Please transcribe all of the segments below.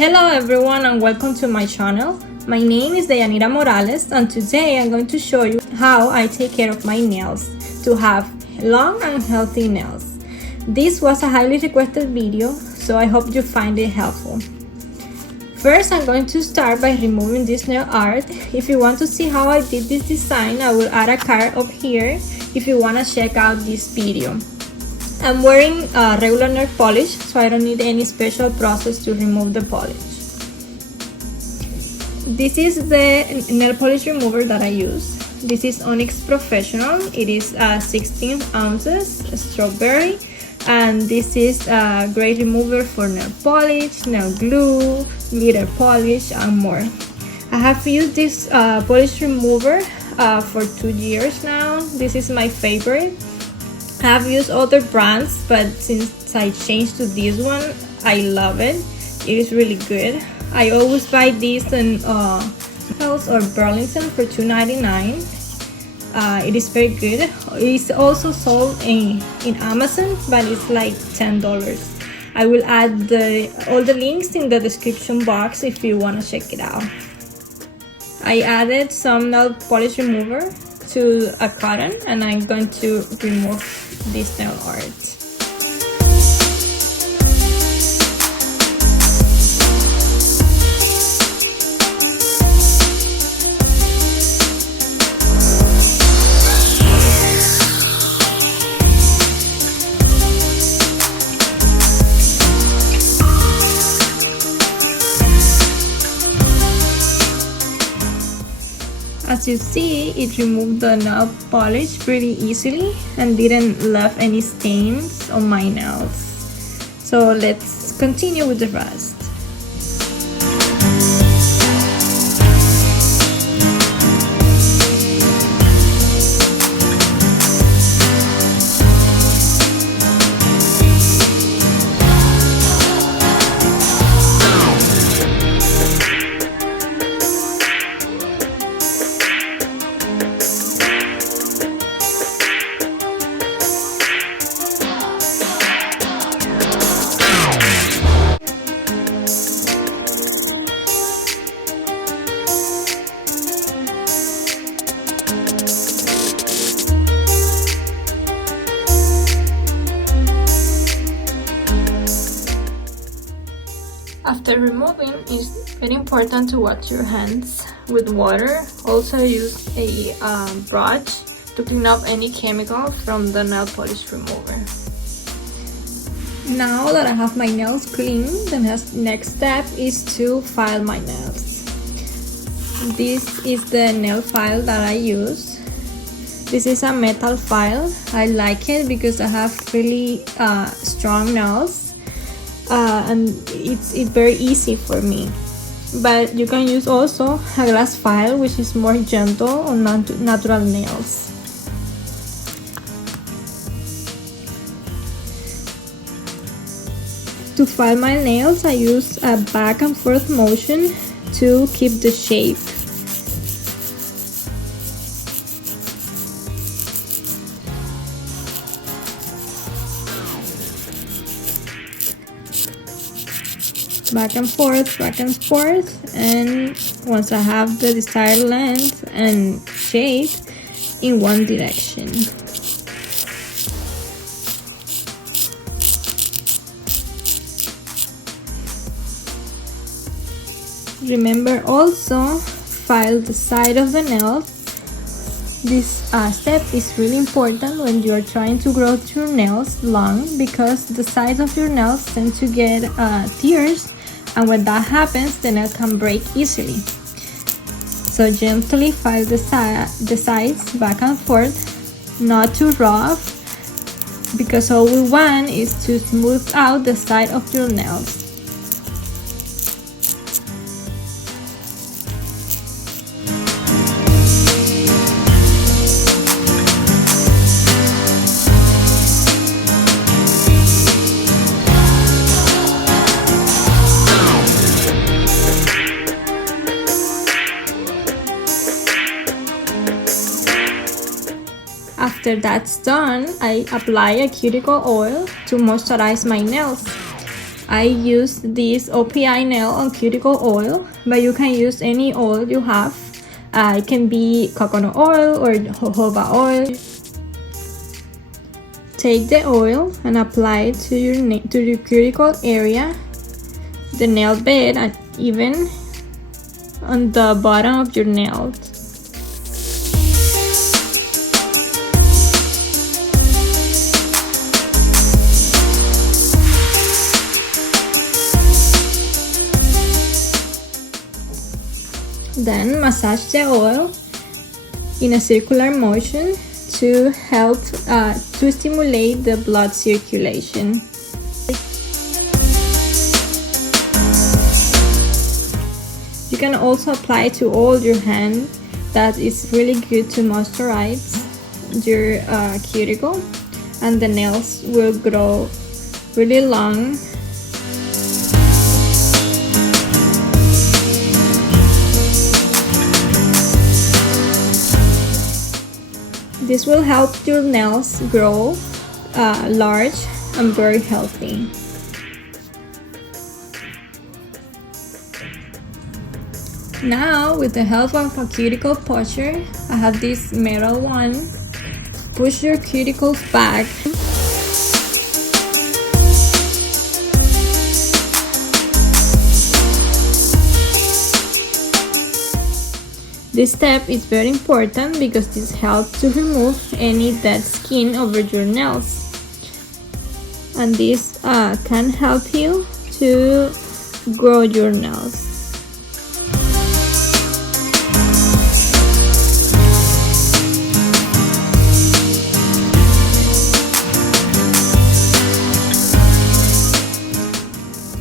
Hello everyone and welcome to my channel. My name is Deyanira Morales and today I'm going to show you how I take care of my nails to have long and healthy nails. This was a highly requested video, so I hope you find it helpful. First, I'm going to start by removing this nail art. If you want to see how I did this design, I will add a card up here if you want to check out this video. I'm wearing regular nail polish, so I don't need any special process to remove the polish. This is the nail polish remover that I use. This is Onyx Professional. It is 16 ounces strawberry, and this is a great remover for nail polish, nail glue, glitter polish, and more. I have used this polish remover for 2 years now. This is my favorite. I have used other brands, but since I changed to this one, I love it. It is really good. I always buy this in House or Burlington for $2.99. It is very good. It is also sold in Amazon, but it's like $10. I will add all the links in the description box if you want to check it out. I added some nail polish remover to a cotton, and I'm going to remove this nail art. As you see, it removed the nail polish pretty easily and didn't leave any stains on my nails. So let's continue with the rest. After removing, it's very important to wash your hands with water. Also use a brush to clean up any chemical from the nail polish remover. Now that I have my nails clean, the next step is to file my nails. This is the nail file that I use. This is a metal file. I like it because I have really strong nails. And it's very easy for me, but you can use also a glass file, which is more gentle on natural nails. To file my nails, I use a back and forth motion to keep the shape. Back and forth, and once I have the desired length and shape in one direction. Remember also, file the side of the nails. This step is really important when you are trying to grow your nails long, because the sides of your nails tend to get tears, and when that happens, the nail can break easily. So gently file the sides back and forth, not too rough, because all we want is to smooth out the side of your nails. After that's done, I apply a cuticle oil to moisturize my nails. I used this OPI nail on cuticle oil, but you can use any oil you have. It can be coconut oil or jojoba oil. Take the oil and apply it to your cuticle area, the nail bed, and even on the bottom of your nails. Then massage the oil in a circular motion to help to stimulate the blood circulation. You can also apply to all your hand. That is really good to moisturize your cuticle, and the nails will grow really long. This will help your nails grow large and very healthy. Now, with the help of a cuticle pusher, I have this metal one. Push your cuticles back. This step is very important because this helps to remove any dead skin over your nails, and this can help you to grow your nails.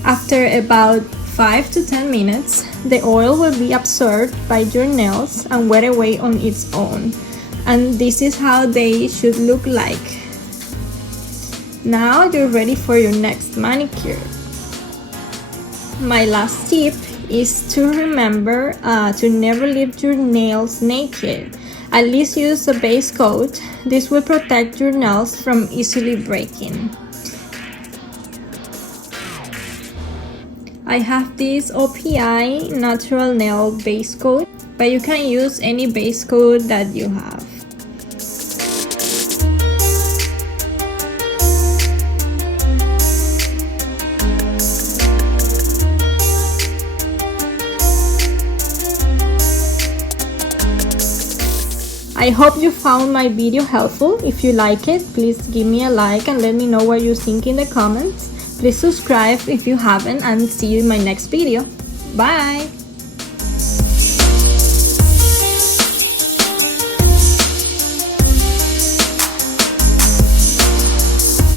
After about 5 to 10 minutes, the oil will be absorbed by your nails and wear away on its own. And this is how they should look like. Now you're ready for your next manicure. My last tip is to remember to never leave your nails naked. At least use a base coat. This will protect your nails from easily breaking. I have this OPI natural nail base coat, but you can use any base coat that you have. I hope you found my video helpful. If you like it, please give me a like and let me know what you think in the comments. Please subscribe if you haven't, and see you in my next video. Bye!